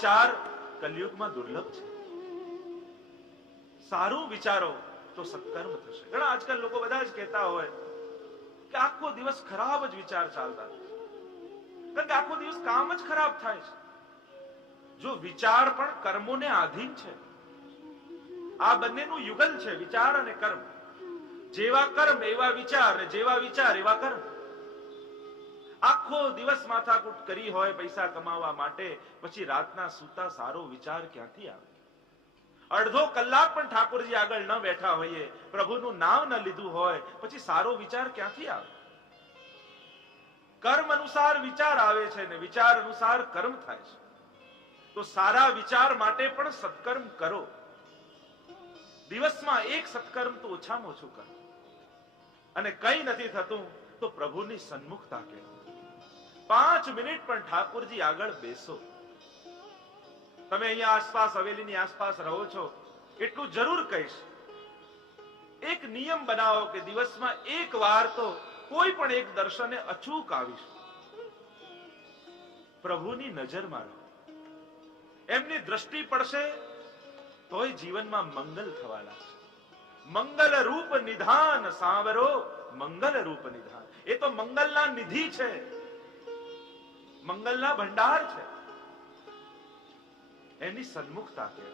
વિચાર કલયુગમાં દુર્લભ છે. સારું વિચારો તો સત્કર્મ થશે. ઘણા આજકાલ લોકો બધા જ કહેતા હોય કે આખો દિવસ ખરાબ જ વિચાર ચાલતા, કારણ કે આખો દિવસ કામ જ ખરાબ થાય છે. જો વિચાર પણ કર્મોને આધીન છે, આ બંનેનું યુગલ છે, વિચાર અને કર્મ. જેવા કર્મ એવા વિચાર, અને જેવા વિચાર એવા કર્મ. આખો દિવસ માથાકૂટ કરી હોય પૈસા કમાવા માટે, પછી રાતના સૂતા સારો વિચાર ક્યાંથી આવે? અડધો કલાક પણ ઠાકોરજી આગળ ન બેઠા હોઈએ, પ્રભુનું નામ ન લીધું હોય, પછી સારો વિચાર ક્યાંથી આવે? કર્મ અનુસાર વિચાર આવે છે ને વિચાર અનુસાર કર્મ થાય છે. તો સારા વિચાર માટે પણ સત્કર્મ કરો. દિવસમાં એક સત્કર્મ તો ઓછામાં ઓછું કરો. અને કઈ નથી થતું તો પ્રભુની સન્મુખતા કે 5 મિનિટ પણ ઠાકોરજી આગળ બેસો. તમે અહીંયા આસપાસ, હવેલીની આસપાસ રહો છો, એટલું જરૂર કહીશ, એક નિયમ બનાવો કે દિવસમાં એક વાર તો કોઈ પણ એક દર્શને અચૂક આવીશ. પ્રભુની નજરમાં રહો. એમની દ્રષ્ટિ પડશે તોય જીવનમાં મંગલ થવા લાગશે. મંગલ રૂપ નિધાન સાવરો, મંગલ રૂપ નિધાન. એ તો મંગલના નિધિ છે, મંગલના ભંડાર છે. એની સન્મુખતા કે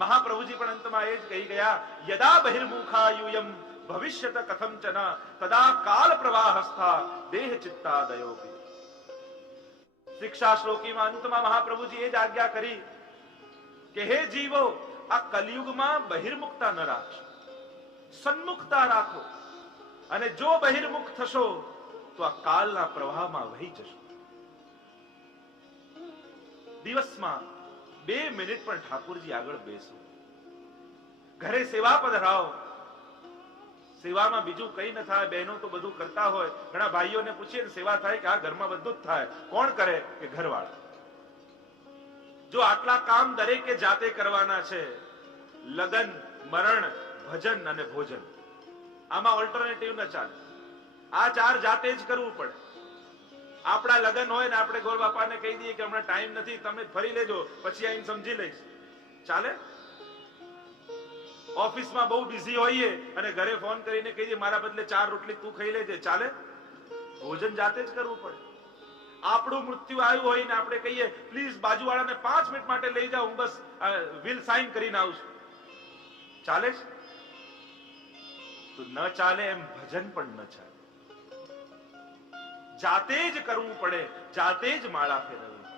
મહાપ્રભુજી પણ અંતમાં એ જ કહી ગયા, યદા બહિર્મુખાયુયમ ભવિષ્યત કથંચન તદા કાલ પ્રવાહસ્થા દેહ ચિત્તાદયોપી. શિક્ષા શ્લોકીમાં અંતમાં મહાપ્રભુજી એ જ આજ્ઞા કરી કે હે જીવો, આ કલિયુગમાં બહિર્મુખતા ન રાખશો, સન્મુખતા રાખો. અને જો બહિર્મુખ થશો તો આ કાલના પ્રવાહમાં વહી જશો. દિવસમાં 2 મિનિટ પણ ઠાકોરજી આગળ બેસો. ઘરે સેવા પધરાવો. સેવામાં બીજું કઈ ન થાય, બહેનો તો બધું કરતા હોય. ઘણા ભાઈઓને પૂછીએ ને સેવા થાય કે આ ઘરમાં બધું જ થાય. કોણ કરે? કે ઘરવાળા. જો આટલા કામ દરેકે જાતે કરવાના છે, લગન, મરણ, ભજન અને ભોજન, આમાં ઓલ્ટરનેટિવ ન ચાલે. આ 4 જાતે જ કરવું પડે. આપણા લગન હોય ને આપણે ગોર બાપાને કહી દઈએ કે હમણાં ટાઈમ નથી, તમે ફરી લેજો, પછી આઈને સમજી લઈશ, ચાલે? ઓફિસમાં બહુ બિઝી હોઈએ અને ઘરે ફોન કરીને કહી દઈએ મારા બદલે 4 રોટલી તું ખાઈ લેજે, ચાલે? ભોજન જાતે જ કરવું પડે. આપણું મૃત્યુ આવ્યું હોય ને આપણે કહીએ પ્લીઝ બાજુવાળાને 5 મિનિટ માટે લઈ જાઓ, હું બસ વિલ સાઇન કરીને આવું છું, ચાલે? તો ન ચાલે એમ ભજન પણ ન ચાલે. જાતે જ કરવું પડે, જાતે જ માળા ફેરવવી.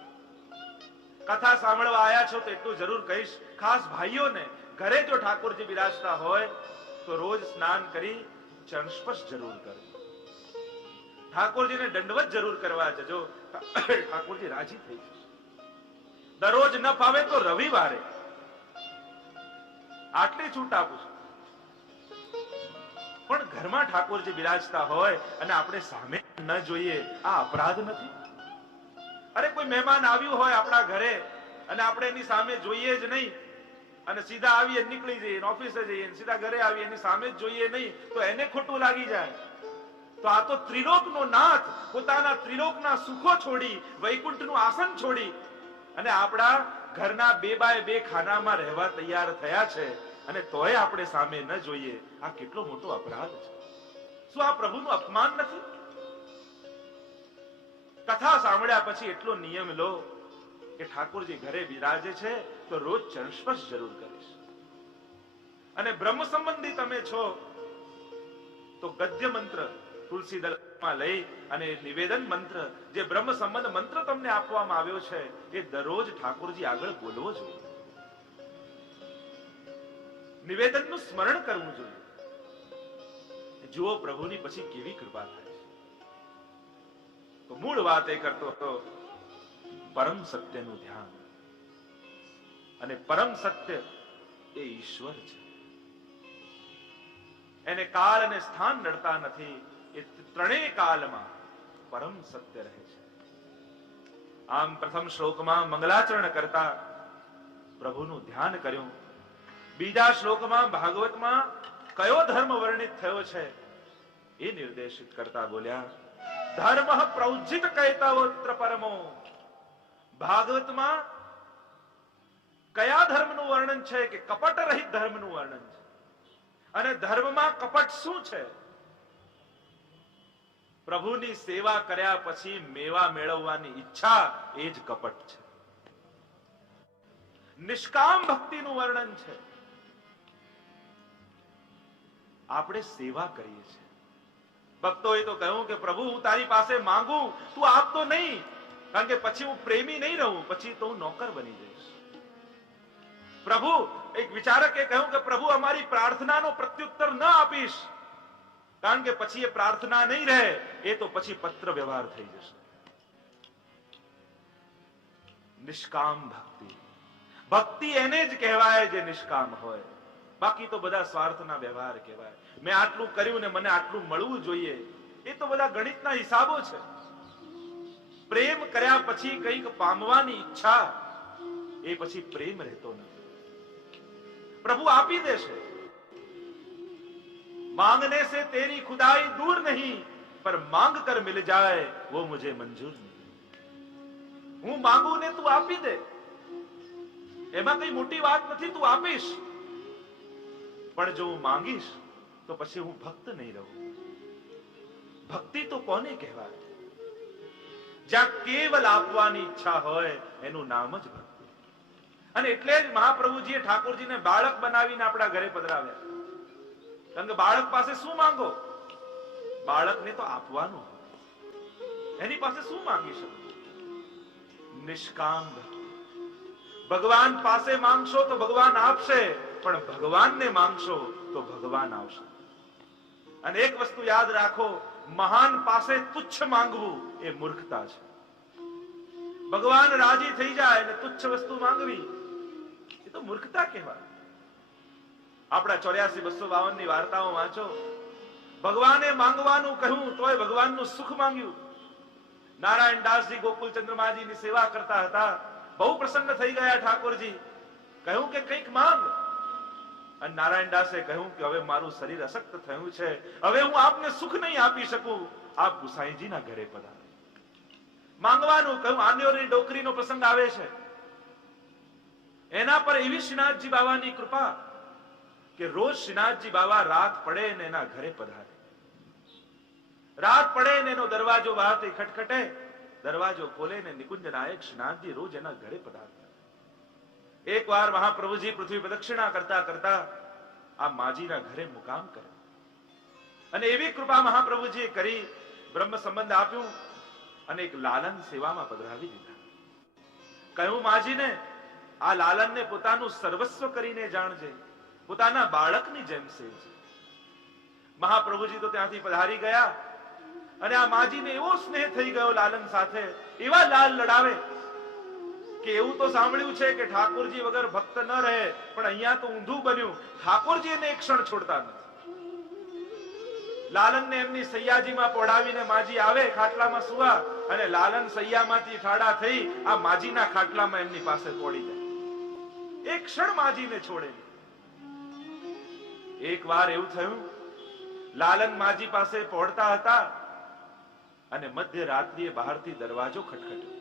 કથા સાંભળવા આયા છો તો એટલું જરૂર કહીશ, ખાસ ભાઈઓને, ઘરે જો ઠાકોરજી બિરાજતા હોય તો રોજ સ્નાન કરી ચરણસ્પર્શ જરૂર કરજો. ઠાકોરજીને દંડવત જરૂર કરવા જજો, ઠાકોરજી રાજી થઈ જશે. દરરોજ ન ફાવે તો રવિવારે. આટલી છૂટ આપું છું. પણ ઘરમાં ઠાકોરજી બિરાજતા હોય અને આપણે સામે ન જોઈએ, આ અપરાધ નથી? અરે કોઈ મહેમાન આવ્યું હોય આપણા ઘરે અને આપણે એની સામે જોઈએ જ નહીં અને સીધા આવીએ નીકળી જઈએ, ઓફિસે જઈએ, સીધા ઘરે આવીએ, એની સામે જ જોઈએ નહીં તો એને ખોટું લાગી જાય. તો આ તો ત્રિલોકનો નાથ પોતાના ત્રિલોકના સુખો છોડી, વૈકુંઠનું આસન છોડી અને આપણા ઘરના 2x2 ખાનામાં રહેવા તૈયાર થયા છે, અને તોય આપણે સામે ન જોઈએ. આ કેટલો મોટો અપરાધ છે. શું આ પ્રભુનું અપમાન નથી? કથા સાંભળ્યા પછી એટલો નિયમ લો કે ઠાકોરજી ઘરે બિરાજે છે તો રોજ ચરણસ્પર્શ જરૂર કરીશ. અને બ્રહ્મ સંબંધી તમે છો તો ગદ્ય મંત્ર તુલસી દળમાં લઈ અને નિવેદન મંત્ર, જે બ્રહ્મ સંબંધ મંત્ર તમને આપવામાં આવ્યો છે, એ દરરોજ ઠાકોરજી આગળ બોલવો જોઈએ. નિવેદનનું સ્મરણ કરવું જોઈએ. જુઓ પ્રભુની પછી કેવી કૃપા થાય છે. તો મૂળ વાત એ કરતો હતો પરમ સત્યનું ધ્યાન. અને પરમ સત્ય એ ઈશ્વર છે. એને કાળ અને સ્થાન નડતા નથી. એ ત્રણેય કાલમાં પરમ સત્ય રહે છે. આમ પ્રથમ શ્લોકમાં મંગલાચરણ કરતા પ્રભુનું ધ્યાન કર્યું. બીજા શ્લોકમાં ભાગવતમાં કયો ધર્મ વર્ણિત થયો છે એ નિર્દેશિત કરતા બોલ્યા, ધર્મ પ્રૌજિત કૈતવોત્ર પરમો. ભાગવતમાં કયા ધર્મનું વર્ણન છે કે કપટ રહિત ધર્મનું વર્ણન છે. અને ધર્મમાં કપટ શું છે? પ્રભુની સેવા કર્યા પછી મેવા મેળવવાની ઈચ્છા એ જ કપટ છે. નિષ્કામ ભક્તિનું વર્ણન છે. આપણે સેવા કરીએ છીએ. ભક્તોએ તો કહ્યું કે પ્રભુ હું તારી પાસે માંગુ, તું આપતો નહીં, કારણ કે પછી હું પ્રેમી નહીં રહું, પછી તો હું નોકર બની જઈશ. પ્રભુ, એક વિચારકે કહ્યું કે પ્રભુ અમારી પ્રાર્થનાનો પ્રત્યુત્તર ન આપીશ, કારણ કે પછી એ પ્રાર્થના નહીં રહે, એ તો પછી પત્ર વ્યવહાર થઈ જશે. નિષ્કામ ભક્તિ, ભક્તિ એને જ કહેવાય જે નિષ્કામ હોય. બાકી તો બધા સ્વાર્થના વ્યવહાર કહેવાય. મેં આટલું કર્યું ને મને આટલું મળવું જોઈએ, એ તો બધા ગણિતના હિસાબો છે. પ્રેમ કર્યા પછી કંઈક પામવાની ઈચ્છા, એ પછી પ્રેમ રહેતો નથી. પ્રભુ આપી દેશે. मांगने से तेरी खुदाई दूर नहीं, पर मांग कर मिल जाए वो मुझे मंजूर नहीं. હું માંગુ ને તું આપી દે, એમાં કઈ મોટી વાત નથી. તું આપીશ, પણ જો હું માંગીશ તો પછી હું ભક્ત નહીં રહું. ભક્તિ તો કોને કહેવાય? જ્યાં કેવલ આપવાની ઈચ્છા હોય એનું નામ જ ભક્તિ. અને એટલે જ મહાપ્રભુજીએ ઠાકોરજીને બાળક બનાવીને આપણા ઘરે પધરાવ્યા. કારણ કે બાળક પાસે શું માંગો? બાળકને તો આપવાનું હોય, એની પાસે શું માંગી શકો? નિષ્કામ ભક્તિ. ભગવાન પાસે માંગશો તો ભગવાન આપશે, પણ ભગવાનને માંગશો તો ભગવાન આવશે. અને એક વસ્તુ યાદ રાખો, મહાન પાસે તુચ્છ માંગવું એ મૂર્ખતા છે. ભગવાન રાજી થઈ જાય અને તુચ્છ વસ્તુ માંગવી એ તો મૂર્ખતા કહેવાય. આપણા 84-252 ની વાર્તાઓ વાંચો. ભગવાને માંગવાનું કહ્યું તોય ભગવાનનું સુખ માંગ્યું. નારાયણ દાસજી ગોકુલ ચંદ્રમાજીની સેવા કરતા હતા. બહુ પ્રસન્ન થઈ ગયા ઠાકોરજી. કહ્યું કે કંઈક માંગ. અને નારાયણ દાસે કહ્યું કે હવે મારું શરીર અશક્ત થયું છે, હવે હું આપને સુખ નહીં આપી શકું, આપ ગુસાઈજીના ઘરે પધારો. માંગવાનું કહ્યું. આન્યોની ડોકરીનો પ્રસંગ આવે છે. એના પર એવી શ્રીનાથજી બાવાની કૃપા કે રોજ શ્રીનાથજી બાવા રાત પડે ને એના ઘરે પધારે. રાત પડે ને એનો દરવાજો બહારથી ખટખટે, દરવાજો ખોલે ને નિકુંજ નાયક શ્રીનાથજી રોજ એના ઘરે પધારતા. એક વાર મહાપ્રભુજી પૃથ્વી પ્રદક્ષિણા કરતા કરતા આ માજીના ઘરે મુકામ કરે અને એવી કૃપા મહાપ્રભુજીએ કરી, બ્રહ્મ સંબંધ આપ્યું અને એક લાલન સેવામાં પધરાવી દીધા. કહ્યું માજીને આ લાલનને પોતાનું સર્વસ્વ કરીને જાણજે, પોતાના બાળકની જેમ સેવજે. મહાપ્રભુજી તો ત્યાંથી પધારી ગયા અને આ માજીને એવો સ્નેહ થઈ ગયો લાલન સાથે, એવા લાલ લડાવે કે એવું તો સાંભળ્યું છે કે ઠાકોરજી વગર ભક્ત ન રહે, પણ અહીંયા તો ઊંધું બન્યું. ઠાકોરજી એને એક ક્ષણ છોડતા નથી. લાલનને એમની સૈયાજીમાં પોઢાવીને માજી આવે ખાટલામાં સુવા, અને લાલન સૈયામાંથી ઠાડા થઈ આ માજીના ખાટલામાં એમની પાસે પોડી જાય. એક ક્ષણ માજીને છોડે. એક વાર એવું થયું, લાલન માજી પાસે પહોંચતા હતા અને મધ્ય રાત્રિએ બહારથી દરવાજો ખટખટ્યો.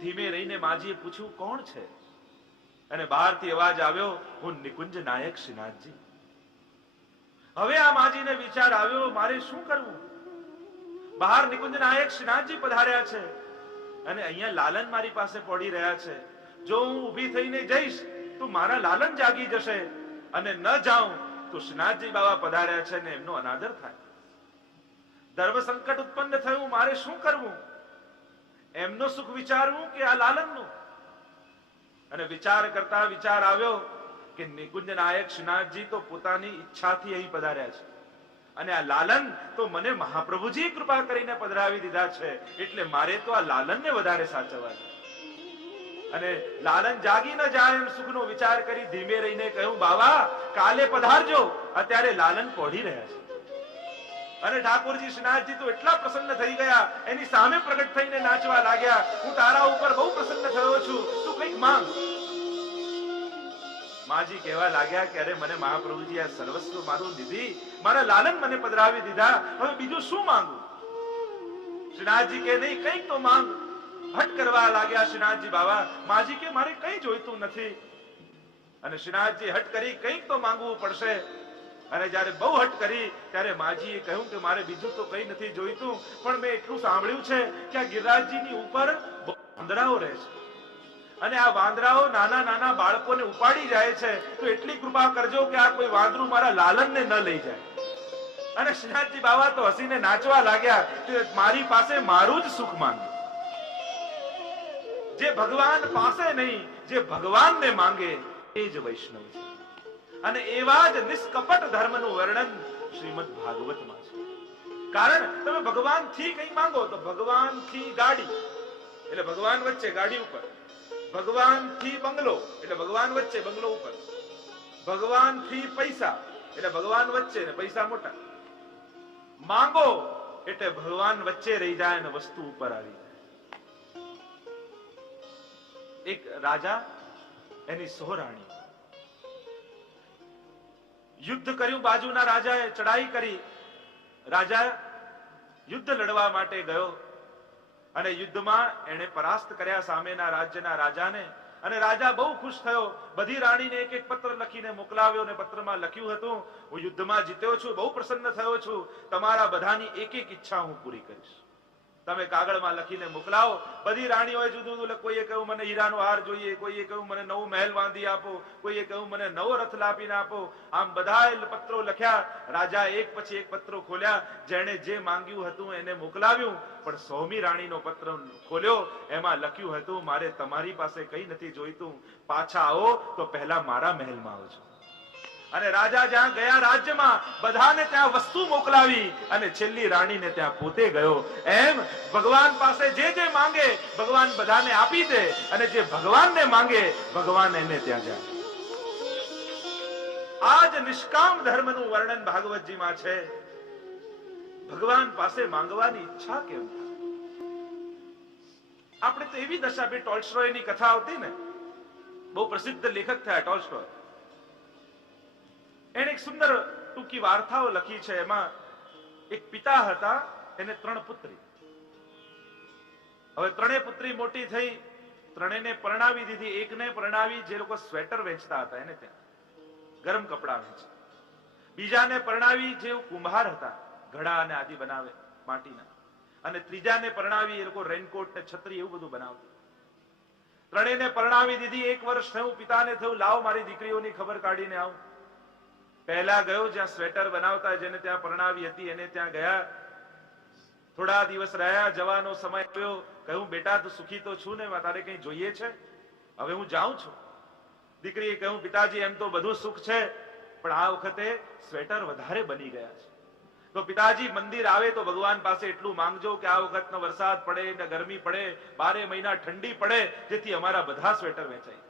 ધીમે રહીને માજીએ પૂછ્યું કોણ છે? અને બહારથી અવાજ આવ્યો, હું નિકુંજ નાયક શ્રીનાથજી. હવે આ માજીને વિચાર આવ્યો, મારે શું કરવું? બહાર નિકુંજ નાયક શ્રીનાથજી પધાર્યા છે અને અહીંયા લાલન મારી પાસે પડી રહ્યા છે. જો હું ઊભી થઈને જઈશ તો મારા લાલન જાગી જશે, અને ન જાઉં તો શ્રીનાથજી બાબા પધાર્યા છે ને એમનો અનાદર થાય. ધર્મ સંકટ ઉત્પન્ન થયું, મારે શું કરવું? એમનો સુખ વિચારવું કે આ લાલનનું? અને વિચાર કરતા વિચાર આવ્યો કે નિકુંજ નાયક શ્રીનાથજી તો પોતાની ઈચ્છાથી અહીં પધાર્યા છે, અને આ લાલન તો મને મહાપ્રભુજી કૃપા કરીને પધરાવી દીધા છે, એટલે મારે તો આ લાલનને વધારે સાચવવા છે. અને લાલન જાગી ન જાય એમ સુખનો વિચાર કરી ધીમે રહીને કહ્યું, બાબા કાલે પધારજો, અત્યારે લાલન પોઢી રહ્યા છે. અને ઠાકોરજી શ્રીનાથજી તો એટલા પ્રસન્ન થઈ ગયા, એની સામે પ્રગટ થઈને નાચવા લાગ્યા, હું તારા ઉપર બહુ પ્રસન્ન થયો છું, તું કંઈક માંગ. માજી કહેવા લાગ્યા કે અરે મને મહાપ્રભુજી આ સર્વસ્વ મારું દીધી, મારા લાલન મને પધરાવી દીધા, હવે બીજું શું માંગુ? શ્રીનાથજી કે નહીં, કંઈક તો માંગ. હટ કરવા લાગ્યા શ્રીનાથજી બાબા, માજી કે મારે કઈ જોઈતું નથી. અને શ્રીનાથજી હટ કરી કંઈક તો માંગવું પડશે. અને જયારે બહુ હટ કરી ત્યારે માજીએ કહ્યું કે મારે બીજું તો કઈ નથી જોઈતું, પણ મેં એટલું સાંભળ્યું છે કે આ ગિરિરાજજીની ઉપર વાંદરાઓ રહે છે, અને આ વાંદરાઓ નાના નાના બાળકોને ઉપાડી જાય છે, તો એટલી કૃપા કરજો કે આ કોઈ વાંદરું મારા લાલનને ન લઈ જાય. અને શ્રીનાથજી બાબા તો હસીને નાચવા લાગ્યા કે મારી પાસે મારું જ સુખ માંગે. જે ભગવાન પાસે નહીં, જે ભગવાનને માંગે એ જ વૈષ્ણવ છે. અને એવા જ નિષ્કપટ ધર્મનું વર્ણન શ્રીમદ ભાગવતમાં છે. કારણ તમે ભગવાનથી કંઈ માંગો તો ભગવાનથી ગાડી એટલે ભગવાન વચ્ચે ગાડી ઉપર, ભગવાનથી બંગલો એટલે ભગવાન વચ્ચે બંગલો ઉપર, ભગવાનથી પૈસા એટલે ભગવાન વચ્ચે ને પૈસા મોટા. માંગો એટલે ભગવાન વચ્ચે રહી જાય અને વસ્તુ ઉપર આવી જાય. એક રાજા, એની સોહરાણી, યુદ્ધ કર્યું. બાજુના રાજાએ ચડાઈ કરી. રાજા યુદ્ધ લડવા માટે ગયો અને યુદ્ધમાં એને પરાસ્ત કર્યા સામેના રાજ્યના રાજાને. અને રાજા બહુ ખુશ થયો. બધી રાણીને એક એક પત્ર લખીને મોકલાવ્યો અને પત્રમાં લખ્યું હતું, હું યુદ્ધમાં જીત્યો છું, બહુ પ્રસન્ન થયો છું, તમારા બધાની એક એક ઈચ્છા હું પૂરી કરીશ, તમે કાગળમાં લખીને મોકલાવો. બધી રાણીઓએ જુદું જુદું, કોઈએ કહ્યું મને હીરાનો હાર જોઈએ, કોઈએ કહ્યું મને નવો મહેલ બાંધી આપો, કોઈએ કહ્યું મને નવો રથ લાવીને આપો. આમ બધા પત્રો લખ્યા. રાજા એક પછી એક પત્રો ખોલ્યા, જેણે જે માંગ્યું હતું એને મોકલાવ્યું. પણ 100મી રાણીનો પત્ર ખોલ્યો, એમાં લખ્યું હતું, મારે તમારી પાસે કઈ નથી જોઈતું, પાછા આવો તો પહેલા મારા મહેલમાં આવજો. અને રાજા જ્યાં ગયા રાજ્યમાં બધાને ત્યાં વસ્તુ મોકલાવી અને છેલ્લી રાણીને ત્યાં પોતે ગયો. એમ ભગવાન પાસે જે જે માંગે ભગવાન બધાને આપી દે, અને જે ભગવાનને માંગે ભગવાન એને ત્યાં જાય. આ જ નિષ્કામ ધર્મનું વર્ણન ભાગવતજીમાં છે. ભગવાન પાસે માંગવાની ઈચ્છા કેમ થાય? આપણે તો એવી દશા, બે ટોલ્સ્ટોયની કથા આવતી ને, બહુ પ્રસિદ્ધ લેખક થયા ટોલ્સ્ટોય. એને એક સુંદર ટૂંકી વાર્તાઓ લખી છે. એમાં એક પિતા હતા, એને 3 પુત્રી. હવે 3 પુત્રી મોટી થઈ, 3ને પરણાવી દીધી. એકને પરણાવી, જે લોકો સ્વેટર વેચતા હતા એને ત્યાં ગરમ કપડા વેચે. બીજાને પરણાવી, જે કુંભાર હતા, ઘડા અને આદિ બનાવે માટીના. અને ત્રીજાને પરણાવી, એ લોકો રેનકોટ ને છત્રી એવું બધું બનાવતા. 3ને પરણાવી દીધી. 1 વર્ષ થયું, પિતાને થયું લાવ મારી દીકરીઓની ખબર કાઢીને આવું. પહેલા ગયો જ્યાં સ્વેટર બનાવતા, જેને ત્યાં પરણાવી હતી એને ત્યાં ગયા. થોડા દિવસ રહ્યા, જવાનો સમય આવ્યો. કહ્યું બેટા તું સુખી તો છું ને, તારે કઈ જોઈએ છે? હવે હું જાઉં છું. દીકરીએ કહ્યું પિતાજી એમ તો બધું સુખ છે, પણ આ વખતે સ્વેટર વધારે બની ગયા છે. તો પિતાજી મંદિર આવે તો ભગવાન પાસે એટલું માંગજો કે આ વખતનો વરસાદ પડે ને ગરમી પડે, 12 મહિના ઠંડી પડે, જેથી અમારા બધા સ્વેટર વેચાય.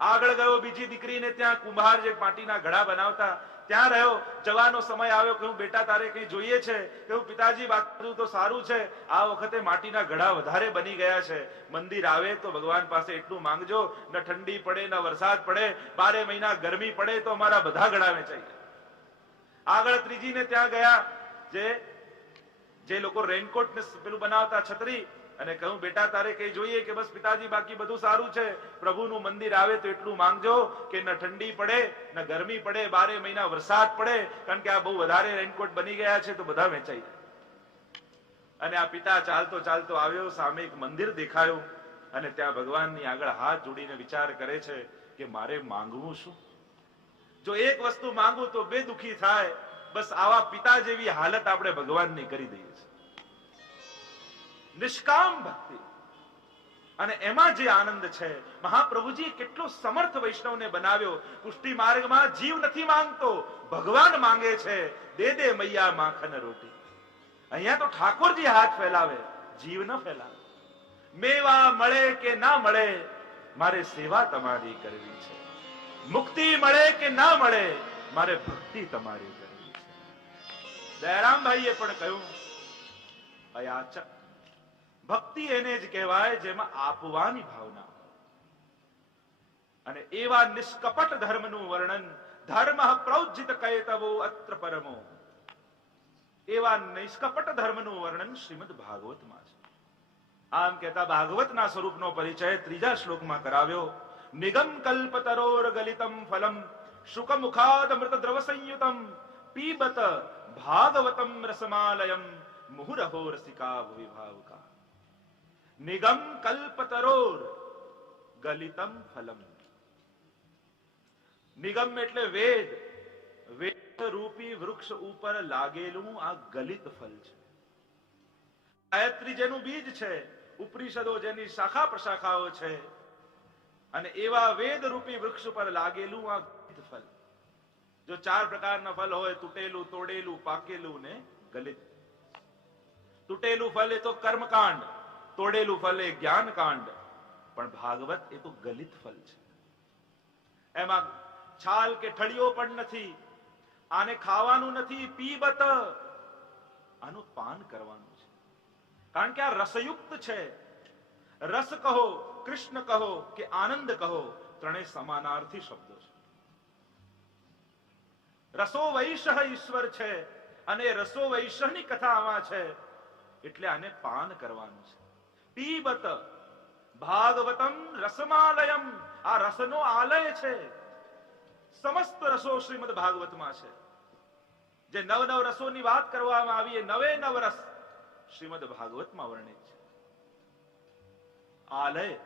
આગળ ગયો, બીજી દીકરીને ત્યાં કુંભાર જે માટીના ઘડા બનાવતા ત્યાં રહ્યો. જવાનો સમય આવ્યો. કહ્યું બેટા તારે કઈ જોઈએ છે? કહ્યું પિતાજી બધું તો સારું છે, આ વખતે માટીના ઘડા વધારે બની ગયા છે. મંદિર આવે તો ભગવાન પાસે એટલું માંગજો, ન ઠંડી પડે ન વરસાદ પડે, 12 મહિના ગરમી પડે તો અમારા બધા ઘડા વેચાઈ. આગળ ત્રીજીને ત્યાં ગયા, જે લોકો રેનકોટ ને પેલું બનાવતા છત્રી. અને કહ્યું બેટા તારે કઈ જોઈએ? કે બસ પિતાજી બાકી બધું સારું છે, પ્રભુનું મંદિર આવે તો એટલું માંગજો કે ન ઠંડી પડે ન ગરમી પડે, 12 મહિના વરસાદ પડે, કારણ કે આ બહુ વધારે રેનકોટ બની ગયા છે તો બધા વેચાઈ જાય. અને આ પિતા ચાલતો ચાલતો આવ્યો, સામે એક મંદિર દેખાયું અને ત્યાં ભગવાનની આગળ હાથ જોડીને વિચાર કરે છે કે મારે માંગવું શું? જો એક વસ્તુ માંગું તો બે દુખી થાય. બસ આવા પિતા જેવી હાલત આપણે ભગવાનની કરી દઈએ છીએ. નિષ્કામ ભક્તિ, અને એમાં જે આનંદ છે. મહાપ્રભુજી કેટલો સમર્થ વૈષ્ણવને બનાવ્યો. પુષ્ટિ માર્ગમાં જીવ નથી માંગતો, ભગવાન માંગે છે, દે દે મૈયા માખન રોટી. અહીંયા તો ઠાકોરજી હાથ ફેલાવે, જીવ ન ફેલાવે. મેવા મળે કે ના મળે, મારે સેવા તમારી કરવી છે. મુક્તિ મળે કે ના મળે, મારે ભક્તિ તમારી કરવી છે. દયારામભાઈએ પણ કહ્યું અયાચક ભક્તિ એને જ કહેવાય જેમાં આપવાની ભાવના. અને એવા નિષ્કપટ ધર્મનું વર્ણન, ધર્મ પ્રૌજિત કૈતવો અત્ર પરમો, એવા નિષ્કપટ ધર્મનું વર્ણન શ્રીમદ ભાગવતમાં છે. આમ કહેતા ભાગવતના સ્વરૂપનો પરિચય ત્રીજા શ્લોકમાં કરાવ્યો. નિગમ કલ્પતરોર ગલિતમ ફલમ શુક મુખાદ અમૃત દ્રવ સંયુતમ પીબત ભાગવતમ રસમાલયમ મુહુરહો રસિકા ભુવિ ભાવુકા. નિગમ કલ્પતરોર ગલિતમ ફલમ. નિગમ એટલે વેદ. વેદ રૂપી વૃક્ષ ઉપર લાગેલું આ ગલિત ફલ છે. ગાયત્રી જેનું બીજ છે, ઉપનિષદો જેની શાખા પ્રશાખાઓ છે, અને એવા વેદ રૂપી વૃક્ષ ઉપર લાગેલું આ ગલિત ફલ. જો 4 પ્રકારના ફલ હોય, તૂટેલું, તોડેલું, પાકેલું ને ગલિત. તૂટેલું ફલ એ તો કર્મકાંડ, તોડેલું ફલ એ જ્ઞાનકાંડ, પણ ભાગવત એ તો ગલિત ફલ છે. એમાં છાલ કે ઠળીઓ પણ નથી. આને ખાવાનું નથી. પીબત, આનું પાન કરવાનું છે. કારણ કે આ રસયુક્ત છે. રસ કહો, કૃષ્ણ કહો કે આનંદ કહો, ત્રણેય સમાનાર્થી શબ્દો છે. રસો વૈશ ઈશ્વર છે, અને રસો વૈશની કથા આમાં છે, એટલે આને પાન કરવાનું છે. પીબત ભાગવતમ રસમાલયમ. આ રસનો આલય છે. સમસ્ત રસો શ્રીમદ ભાગવતમાં છે. જે નવ નવ રસોની વાત કરવામાં આવી, એ નવે નવ રસ શ્રીમદ ભાગવતમાં વર્ણિત છે. આલય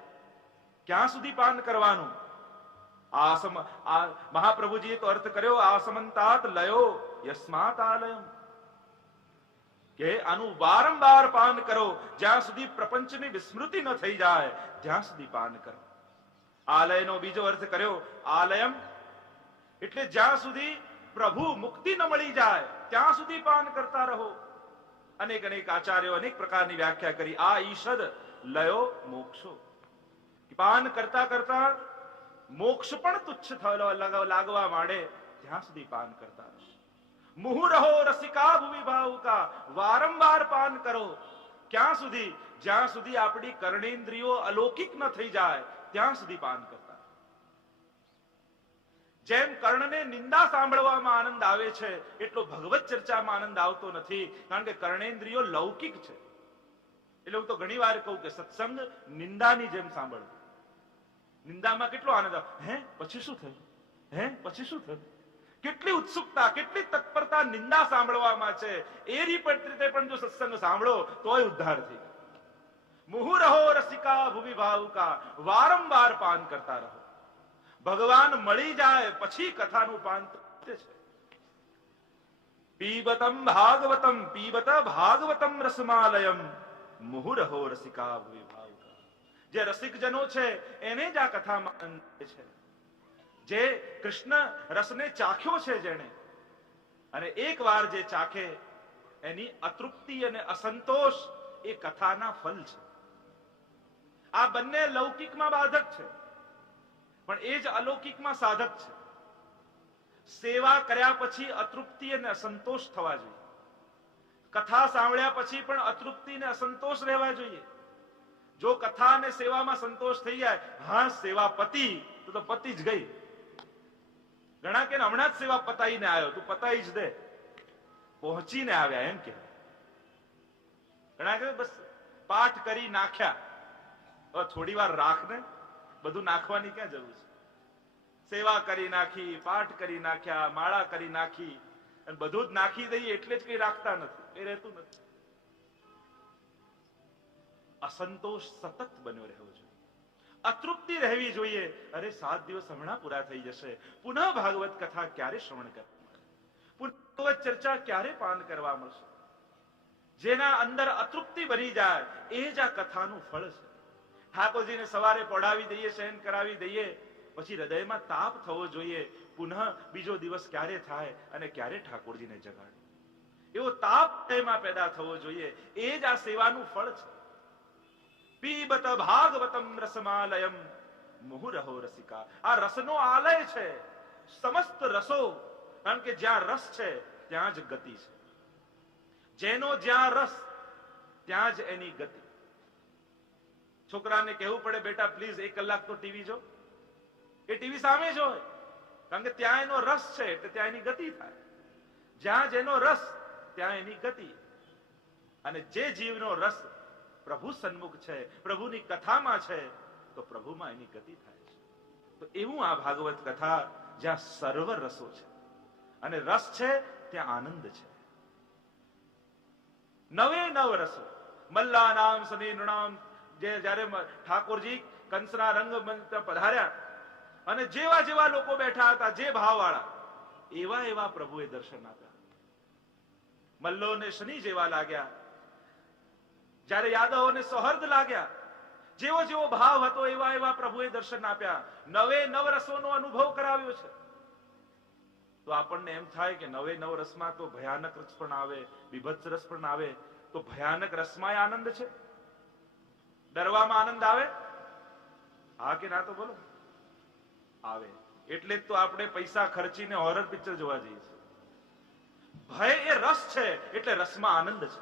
ક્યાં સુધી પાન કરવાનું? મહાપ્રભુજીએ તો અર્થ કર્યો, આસમંતાત લયો યસ્માત આલયમ, કે આનું વારંવાર પાન કરો, જ્યાં સુધી પ્રપંચની વિસ્મૃતિ ન થઈ જાય ત્યાં સુધી પાન કરો. આલયનો બીજો અર્થ કર્યો આલયમ, એટલે જ્યાં સુધી પ્રભુ મુક્તિ ન મળી જાય ત્યાં સુધી પાન કરતા રહો. અનેક અનેક આચાર્યો અનેક પ્રકારની વ્યાખ્યા કરી. આ ઈષદ લયો મોક્ષો. પાન કરતા કરતા મોક્ષ પણ તુચ્છ થયેલો લાગવા માંડે ત્યાં સુધી પાન કરતા રહો. મુહુરહો રસિકા ભુવિ ભાવુકા. વારંવાર પાન કરો. ક્યાં સુધી? જ્યાં સુધી આપણી કર્ણેન્દ્રિયો અલૌકિક ન થઈ જાય ત્યાં સુધી પાન કરતા. જેમ કર્ણને નિંદા સાંભળવામાં આનંદ આવે છે, એટલો ભગવત ચર્ચામાં આનંદ આવતો નથી, કારણ કે કર્ણેન્દ્રિયો લૌકિક છે. એટલે હું તો ઘણી વાર કહું કે સત્સંગ નિંદાની જેમ સાંભળવું. નિંદામાં કેટલો આનંદ આવે. હે પછી શું થયું? હે પછી શું થયું? કેટલી ઉત્સુકતા, કેટલી તત્પરતા નિંદા સાંભળવામાં છે. એ રીતે પણ જો સત્સંગ સાંભળો તોય ઉદ્ધાર થઈ. મુહુરહો રસિકા ભુવિ ભાવુકા. વારંવાર પાન કરતા રહો. ભગવાન મળી જાય પછી કથાનું પાન છે. પીબતમ ભાગવતમ. પીબત ભાગવતમ રસમાલયમ મુહુરહો રસિકા ભુવિ ભાવુકા. જે રસિકજનો છે એને જ આ કથામાં આનંદ છે. જે કૃષ્ણ રસને ચાખ્યો છે જેણે, અને એક વાર જે ચાખે એની અતૃપ્તિ અને અસંતોષ એ કથાના ફલ છે. આ બંને લૌકિકમાં બાધક છે, પણ એ જ અલૌકિકમાં સાધક છે. સેવા કર્યા પછી અતૃપ્તિ અને અસંતોષ થવા જોઈએ. કથા સાંભળ્યા પછી પણ અતૃપ્તિ અને અસંતોષ રહેવા જોઈએ. જો કથા અને સેવામાં સંતોષ થઈ જાય, હા સેવા પતી તો પતી જ ગઈ. ઘણા કે હમણાં જ સેવા પતાઈને આવ્યો, તું પતાઈ જ દે, પહોંચીને આવ્યા એમ કે. ઘણા કે બસ પાઠ કરી નાખ્યા, હવે થોડી વાર રાખને, બધું નાખવાની ક્યાં જરૂર છે? સેવા કરી નાખી, પાઠ કરી નાખ્યા, માળા કરી નાખી, અને બધું જ નાખી દઈએ એટલે જ કઈ રાખતા નથી, એ રહેતું નથી. અસંતોષ સતત બન્યો રહેવો જોઈએ. અતૃપ્તિ રહેવી જોઈએ. અરે 7 દિવસ હમણાં પૂરા થઈ જશે, પુનઃ ભાગવત કથા ક્યારે શ્રવણ કરવા, પુનઃ ભાગવત ચર્ચા ક્યારે પાન કરવા મળશે? જેના અંદર અતૃપ્તિ બની જાય એ જ આ કથાનું ફળ છે. ઠાકોરજીને સવારે પડાવી દઈએ, શયન કરાવી દઈએ, પછી હૃદયમાં તાપ થવો જોઈએ, પુનઃ બીજો દિવસ ક્યારે થાય અને ક્યારે ઠાકોરજીને જગાડે, એવો તાપ હૃદયમાં પેદા થવો જોઈએ. એ જ આ સેવાનું ફળ છે. પીબત ભાગવતમ રસમાલયમ મુહુરહો રસિકા. આ રસનો આલય છે. સમસ્ત રસો, કારણ કે જ્યાં રસ છે ત્યાં જ ગતિ છે. જેનો જ્યાં રસ ત્યાં જ એની ગતિ. છોકરાને કહેવું પડે, બેટા પ્લીઝ 1 કલાક તો ટીવી જો. એ ટીવી સામે જ હોય, કારણ કે ત્યાં એનો રસ છે, એટલે ત્યાં એની ગતિ થાય. જ્યાં જેનો રસ ત્યાં એની ગતિ. અને જે જીવનો રસ પ્રભુ સન્મુખ છે, પ્રભુની કથામાં છે, તો પ્રભુમાં એની ગતિ થાય છે. તો એવું આ ભાગવત કથા જ્યાં સર્વ રસો છે અને રસ છે ત્યાં આનંદ છે. નવે નવ રસો મલ્લા નામ સની નૃણામ, જે જયારે ઠાકોરજી કંસના રંગ મંચ પધાર્યા અને જેવા જેવા લોકો બેઠા હતા, જે ભાવવાળા, એવા એવા પ્રભુએ દર્શન આપ્યા. મલ્લોને શનિ જેવા લાગ્યા, જ્યારે યાદવોને સૌહર્દ લાગ્યા, જેવો જેવો ભાવ હતો એવા એવા પ્રભુએ દર્શન આપ્યા. નવે નવ રસોનો અનુભવ કરાવ્યો છે. તો આપણને એમ થાય કે નવે નવ રસમાં તો ભયાનક રસ પણ આવે, બીભત્સ રસ પણ આવે. તો ભયાનક રસમાં આનંદ છે? ડરવામાં આનંદ આવે? હા કે ના? તો બોલો. આવે. એટલે જ તો આપણે પૈસા ખર્ચીને હોરર પિક્ચર જોવા જઈએ છીએ. ભય એ રસ છે, એટલે રસમાં આનંદ છે.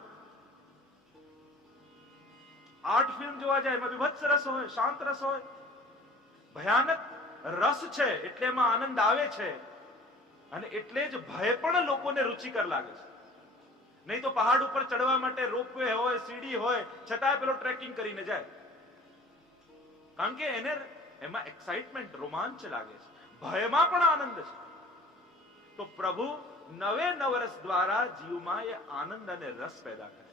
આર્ટ ફિલ્મ જોવા જાય, એમાં બીભત્સ રસ હોય, શાંત રસ હોય. ભયાનક રસ છે એટલે એમાં આનંદ આવે છે. અને એટલે જ ભય પણ લોકોને રુચિકર લાગે છે. નહીં તો પહાડ ઉપર ચડવા માટે રોપવે હોય, સીડી હોય, છતાંય પેલો ટ્રેકિંગ કરીને જાય. કારણ કે એને એમાં એક્સાઇટમેન્ટ, રોમાંચ લાગે છે. ભયમાં પણ આનંદ છે. તો પ્રભુ નવે નવ રસ દ્વારા જીવમાં એ આનંદ અને રસ પેદા કરે.